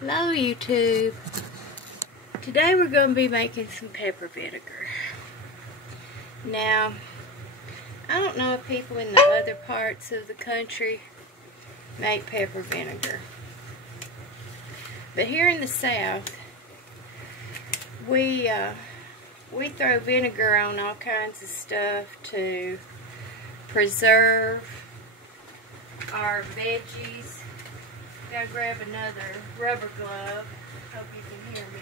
Hello YouTube. Today we're going to be making some pepper vinegar. Now, I don't know if people in the other parts of the country make pepper vinegar. But here in the South, we throw vinegar on all kinds of stuff to preserve our veggies. Gotta grab another rubber glove. Hope you can hear me.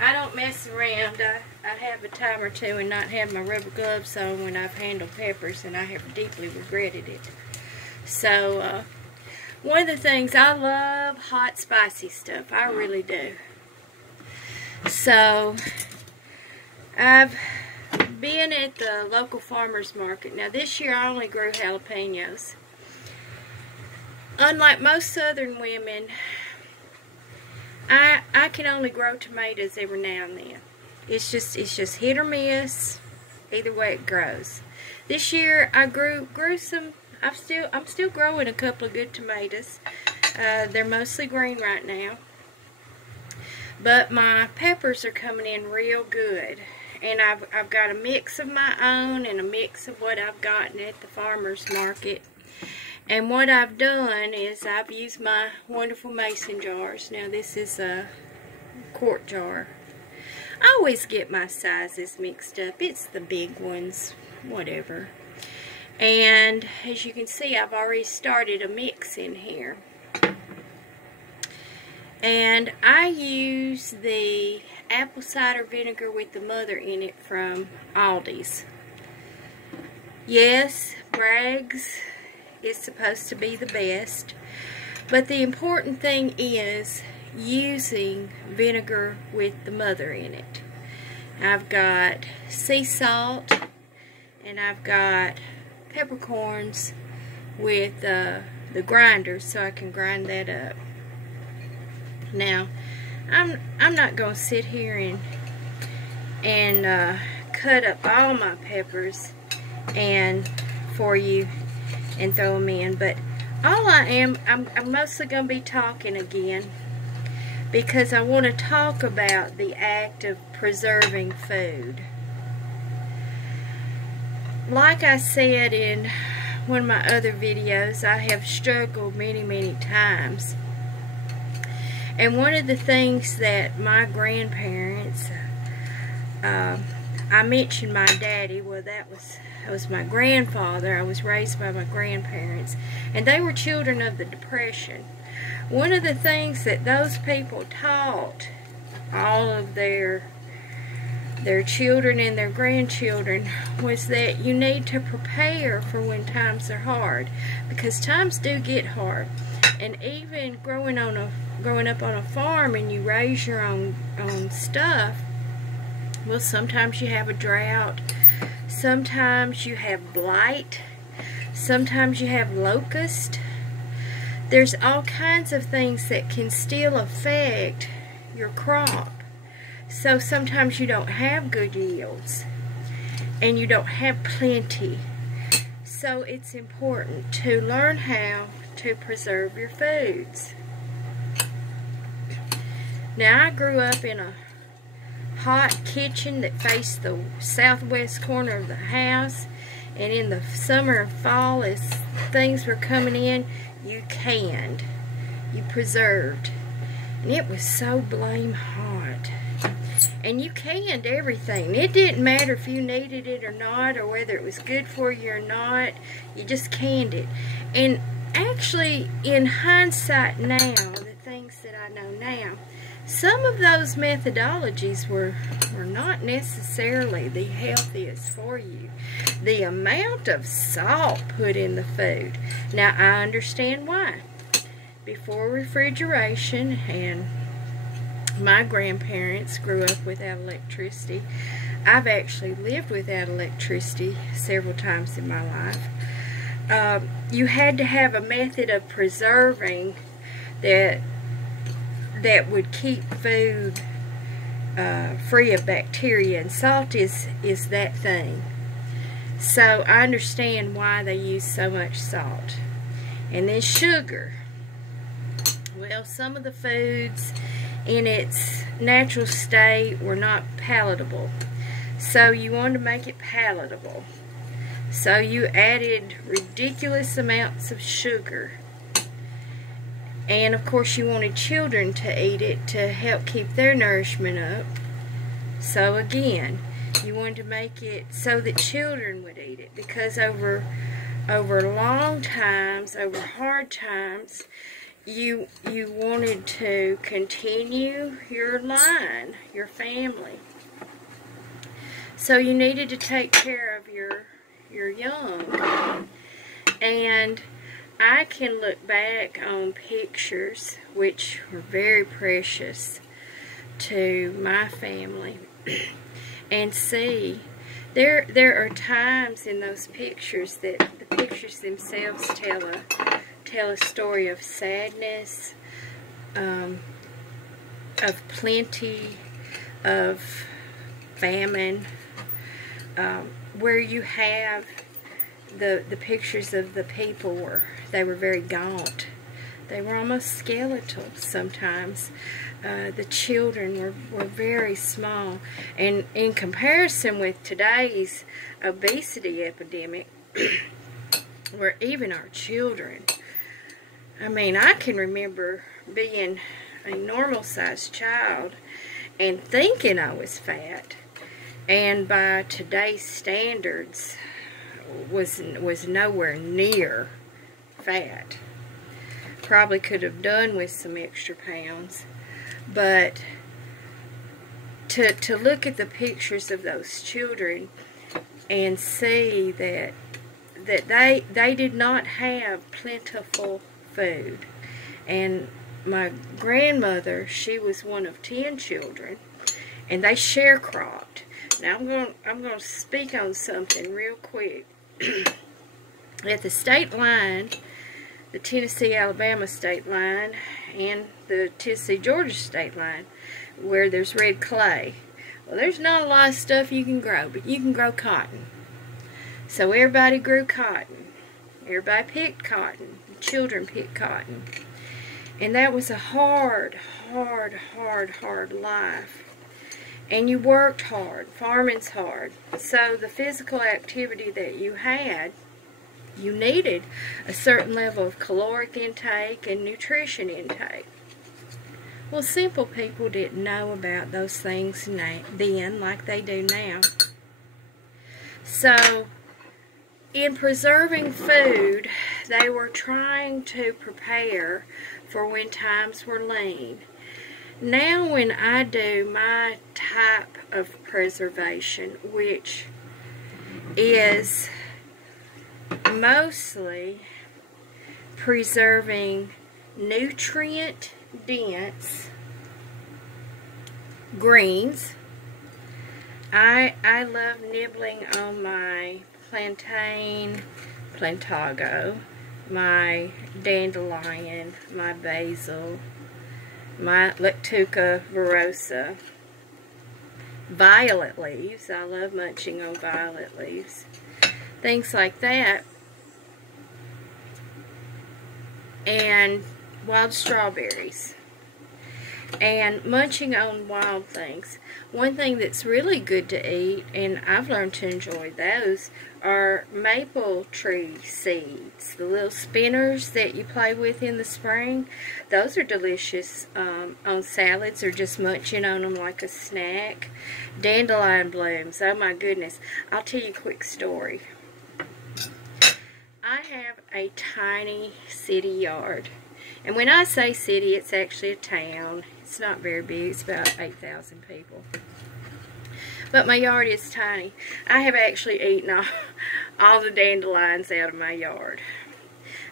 I don't mess around. I have a time or two and not have my rubber gloves on when I've handled peppers, and I have deeply regretted it. So, one of the things, I love hot, spicy stuff. I really do. So, I've been at the local farmer's market. Now, this year I only grew jalapenos. Unlike most southern women, I can only grow tomatoes every now and then. It's just hit or miss. Either way it grows. This year I grew some. I'm still growing a couple of good tomatoes. They're mostly green right now. But my peppers are coming in real good. And I've got a mix of my own and a mix of what I've gotten at the farmer's market. And what I've done is I've used my wonderful mason jars. Now this is a quart jar. I always get my sizes mixed up. It's the big ones, whatever. And as you can see, I've already started a mix in here. And I use the apple cider vinegar with the mother in it from Aldi's. Yes, Bragg's is supposed to be the best, but the important thing is using vinegar with the mother in it. I've got sea salt and I've got peppercorns with the grinder, so I can grind that up. Now I'm not going to sit here and cut up all my peppers and for you and throw them in, but all I'm mostly going to be talking again because I want to talk about the act of preserving food. Like I said in one of my other videos, I have struggled many times, and one of the things that my grandparents, I mentioned my daddy, well that was my grandfather. I was raised by my grandparents, and they were children of the Depression. One of the things that those people taught all of their children and their grandchildren was that you need to prepare for when times are hard, because times do get hard. And even growing up on a farm and you raise your own stuff, well, sometimes you have a drought. Sometimes you have blight. Sometimes you have locust. There's all kinds of things that can still affect your crop. So sometimes you don't have good yields and you don't have plenty. So it's important to learn how to preserve your foods. Now, I grew up in a hot kitchen that faced the southwest corner of the house, and in the summer and fall, as things were coming in, you canned, you preserved, and it was so blame hot. And you canned everything. It didn't matter if you needed it or not, or whether it was good for you or not. You just canned it. And actually, in hindsight now, the things that I know now, some of those methodologies were not necessarily the healthiest for you. The amount of salt put in the food. Now, I understand why. Before refrigeration, and my grandparents grew up without electricity. I've actually lived without electricity several times in my life. You had to have a method of preserving that would keep food free of bacteria, and salt is that thing. So I understand why they use so much salt. And then sugar. Well, some of the foods in its natural state were not palatable. So you wanted to make it palatable. So you added ridiculous amounts of sugar. And of course you wanted children to eat it to help keep their nourishment up. So again, you wanted to make it so that children would eat it, because over long times, over hard times, you wanted to continue your line, your family. So you needed to take care of your young. And I can look back on pictures which were very precious to my family and see there are times in those pictures that the pictures themselves tell a story of sadness, of plenty, of famine, where you have the pictures of the people they were very gaunt. They were almost skeletal sometimes. The children were very small. And in comparison with today's obesity epidemic, where even our children, I mean, I can remember being a normal-sized child and thinking I was fat, and by today's standards was nowhere near fat. Probably could have done with some extra pounds, but to look at the pictures of those children and see that they did not have plentiful food. And my grandmother, she was one of 10 children, and they sharecropped. Now I'm going to speak on something real quick. At the state line, the Tennessee-Alabama state line, and the Tennessee-Georgia state line, where there's red clay. Well, there's not a lot of stuff you can grow, but you can grow cotton. So everybody grew cotton. Everybody picked cotton. The children picked cotton. And that was a hard life. And you worked hard. Farming's hard. So the physical activity that you had, you needed a certain level of caloric intake and nutrition intake. Well, simple people didn't know about those things then like they do now. So, in preserving food, they were trying to prepare for when times were lean. Now when I do my type of preservation, which is mostly preserving nutrient-dense greens, I love nibbling on my plantain, plantago, my dandelion, my basil, my Lactuca virosa, violet leaves. I love munching on violet leaves. Things like that. And wild strawberries. And munching on wild things. One thing that's really good to eat, and I've learned to enjoy those, are maple tree seeds. The little spinners that you play with in the spring. Those are delicious on salads, or just munching on them like a snack. Dandelion blooms. Oh my goodness. I'll tell you a quick story. I have a tiny city yard. And when I say city, it's actually a town. It's not very big. It's about 8,000 people. But my yard is tiny. I have actually eaten all the dandelions out of my yard.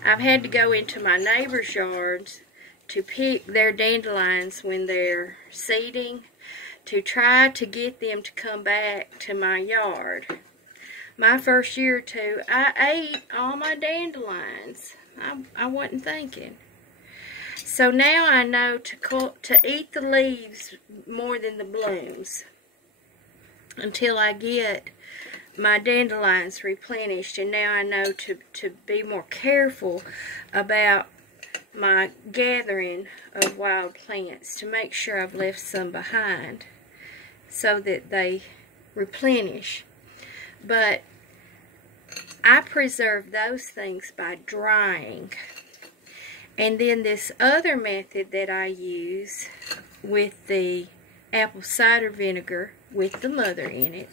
I've had to go into my neighbor's yards to pick their dandelions when they're seeding, to try to get them to come back to my yard. My first year or two, I ate all my dandelions. I wasn't thinking. So now I know to eat the leaves more than the blooms until I get my dandelions replenished. And now I know to be more careful about my gathering of wild plants to make sure I've left some behind so that they replenish. But I preserve those things by drying. And then this other method that I use with the apple cider vinegar with the mother in it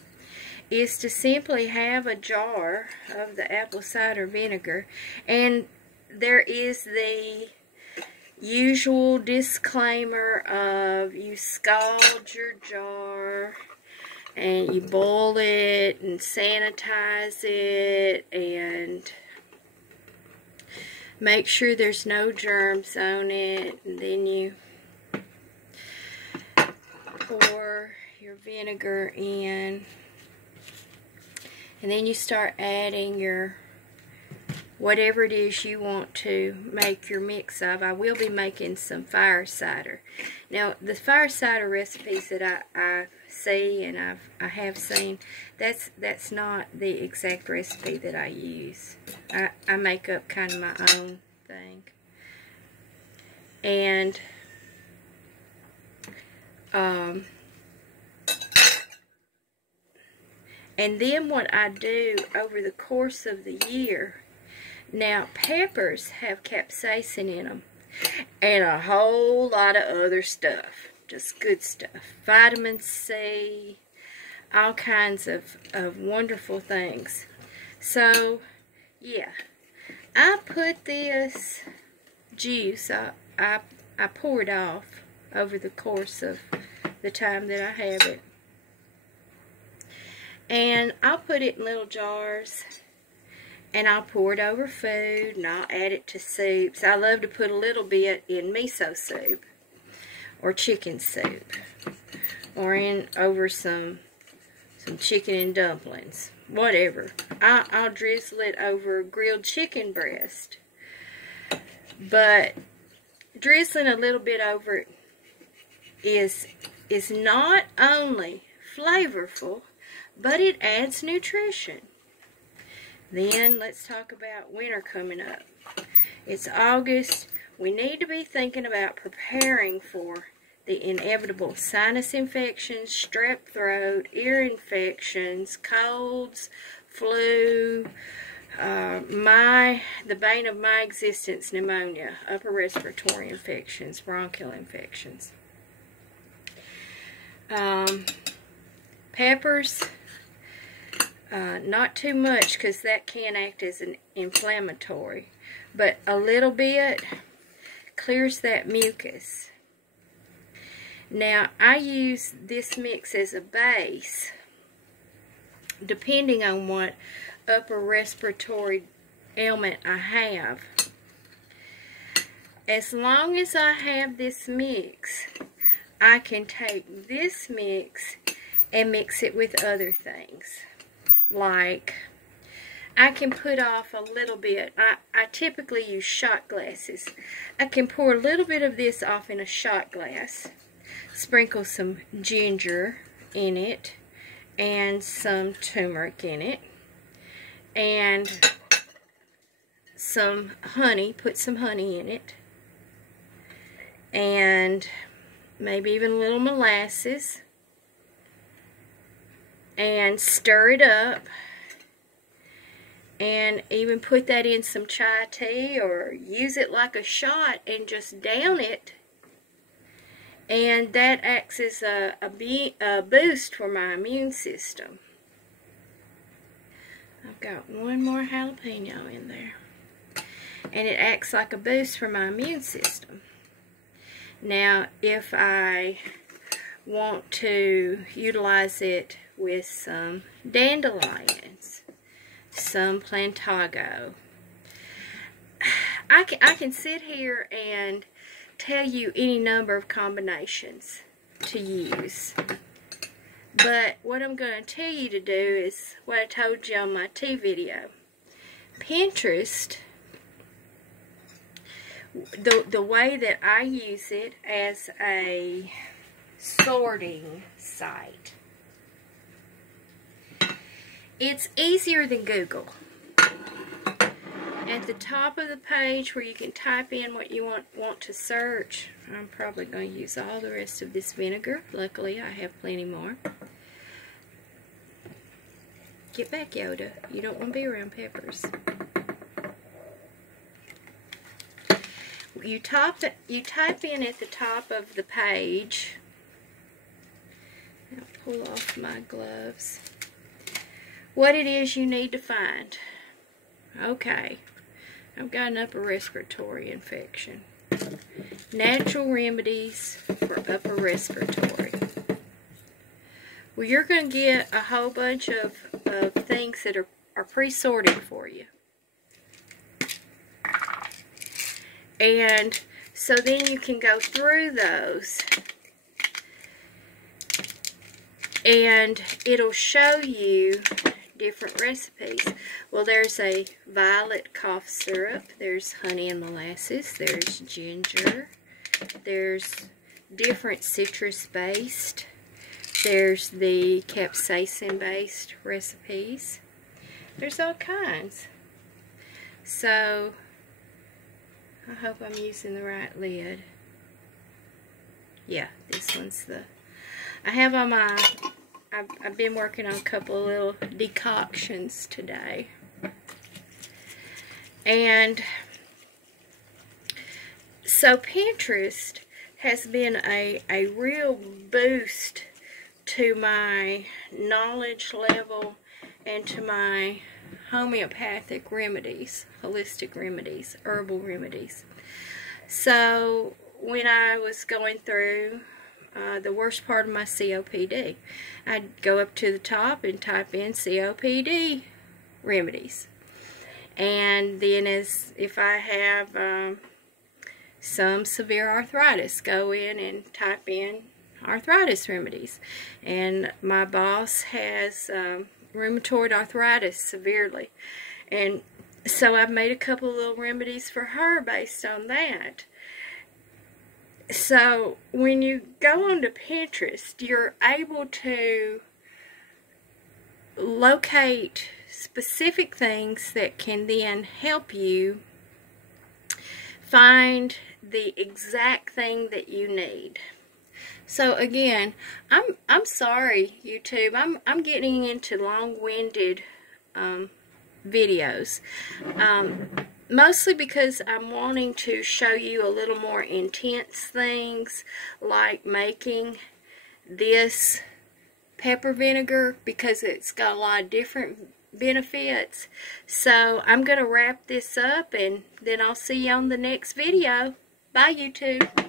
is to simply have a jar of the apple cider vinegar, and there is the usual disclaimer of you scald your jar and you boil it and sanitize it and make sure there's no germs on it, and then you pour your vinegar in, and then you start adding your whatever it is you want to make your mix of. I will be making some fire cider. Now, the fire cider recipes that I see and I have seen, that's not the exact recipe that I use. I make up kind of my own thing. And then what I do over the course of the year, now peppers have capsaicin in them and a whole lot of other stuff, just good stuff, vitamin C, all kinds of wonderful things. So yeah, I put this juice, I pour it off over the course of the time that I have it, and I'll put it in little jars, and I'll pour it over food, and I'll add it to soups. I love to put a little bit in miso soup or chicken soup, or in over some chicken and dumplings, whatever. I'll drizzle it over grilled chicken breast. But drizzling a little bit over it is not only flavorful, but it adds nutrition. Then let's talk about winter coming up. It's August. We need to be thinking about preparing for the inevitable sinus infections, strep throat, ear infections, colds, flu, the bane of my existence, pneumonia, upper respiratory infections, bronchial infections. Peppers, not too much, because that can act as an inflammatory, but a little bit clears that mucus. Now, I use this mix as a base, depending on what upper respiratory ailment I have. As long as I have this mix, I can take this mix and mix it with other things. Like, I can put off a little bit. I typically use shot glasses. I can pour a little bit of this off in a shot glass, sprinkle some ginger in it, and some turmeric in it, and some honey, put some honey in it, and maybe even a little molasses, and stir it up, and even put that in some chai tea, or use it like a shot and just down it, and that acts as a boost for my immune system. I've got one more jalapeno in there, and it acts like a boost for my immune system. Now, if I want to utilize it with some dandelions, some plantago, I can sit here and tell you any number of combinations to use. But what I'm going to tell you to do is what I told you on my tea video. Pinterest, the way that I use it as a sorting site, it's easier than Google. at the top of the page where you can type in what you want to search. I'm probably going to use all the rest of this vinegar. Luckily, I have plenty more. Get back, Yoda. You don't want to be around peppers. You type in at the top of the page. I'll pull off my gloves. What it is you need to find. Okay. I've got an upper respiratory infection. Natural remedies for upper respiratory. Well, you're going to get a whole bunch of things that are pre-sorted for you. And so then you can go through those and it'll show you different recipes. Well, there's a violet cough syrup, there's honey and molasses, there's ginger, there's different citrus based, there's the capsaicin based recipes. There's all kinds. So I hope I'm using the right lid. Yeah, this one's the... I have on my... I've been working on a couple of little decoctions today. And so Pinterest has been a real boost to my knowledge level and to my homeopathic remedies, holistic remedies, herbal remedies. So when I was going through the worst part of my COPD, I'd go up to the top and type in COPD remedies. And then if I have some severe arthritis, go in and type in arthritis remedies. And my boss has rheumatoid arthritis severely, and so I've made a couple of little remedies for her based on that. So when you go onto Pinterest, you're able to locate specific things that can then help you find the exact thing that you need. So again, I'm sorry, YouTube. I'm getting into long-winded videos, mostly because I'm wanting to show you a little more intense things, like making this pepper vinegar, because it's got a lot of different benefits. So I'm going to wrap this up, and then I'll see you on the next video. Bye, YouTube.